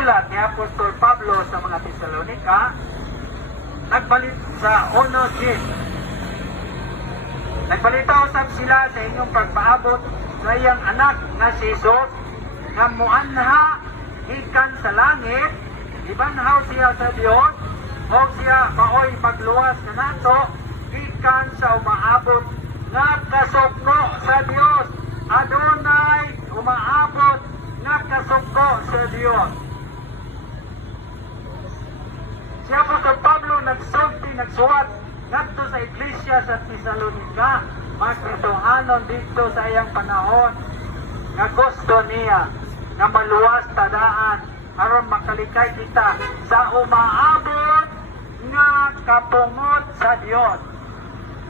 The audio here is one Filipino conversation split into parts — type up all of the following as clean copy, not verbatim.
sulat ni Apostol Pablo sa mga Tesalonika, nagbalit sa 1:10. Nagbalita usab sila sa inyong pagpaabot sa iyang anak nga si Jesus, nga muanha gikan sa langit, ibanhaw siya sa Dios, o siya maoy magluwas na nato gikan sa umaabot nga kasugko sa Dios. Adunay umaabot nga kasugko sa Dios. Si Apostol Pablo nagsuwat ngadto sa iglesia sa Tesalonika, magkituhanon dito sa iyang panahon nga gusto niya nga maluwas tadaan aron makalikay kita sa umaabot nga kapungot sa Dios.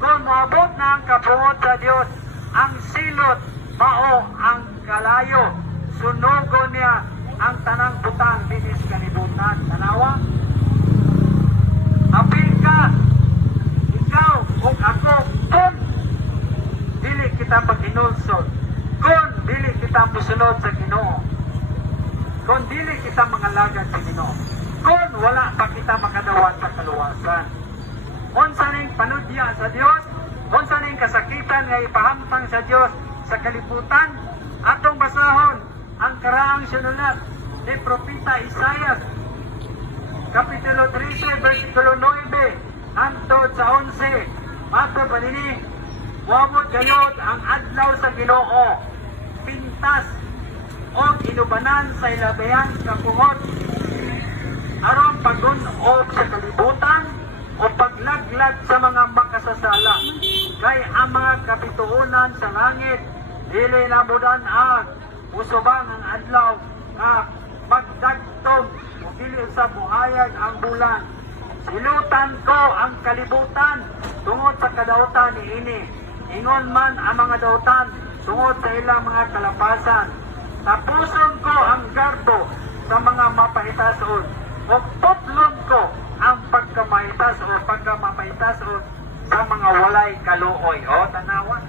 Kung maabot na ang kapungot sa Dios, ang silot mao ang kalayo, sunugon niya ang tanang butang binis kanibutan. Tanawa, apil ka, ikaw ug ako, kung dili kita pag-inulsod, kung dili kita musunod sa Ginoo, kung dili kita mangalagad sa Ginoo, kung wala pa kita makadawat sa kaluwasan. Unsa ning panudya sa Dios, unsa ning kasakitan nga ipahamtang sa Dios sa kalibutan, atong basahon ang karaang sinulat ni Propeta Isaiah, Kapitulo 13, versikulo 9, hangtod sa 11. Mato pa nini, wamot gayod ang adlaw sa Ginoo, pintas o inubanan sa ilabayang kapungot, aron pag-unob sa kalibutan o paglaglag sa mga makasasala. Kay ang mga kapituunan sa langit, dili na mudan-ag, usubang ang adlaw nga magdagtong o dili sa buhayag ang bulan. Silutan ko ang kalibutan tungod sa kadautan ni ini. Ingon man ang mga dautan tungod sa ilang mga kalapasan. Tapuson ko ang garbo sa mga mapahitason o tutlon ko ang pagkamahitason sa mga walay kaluoy. O, tanawan.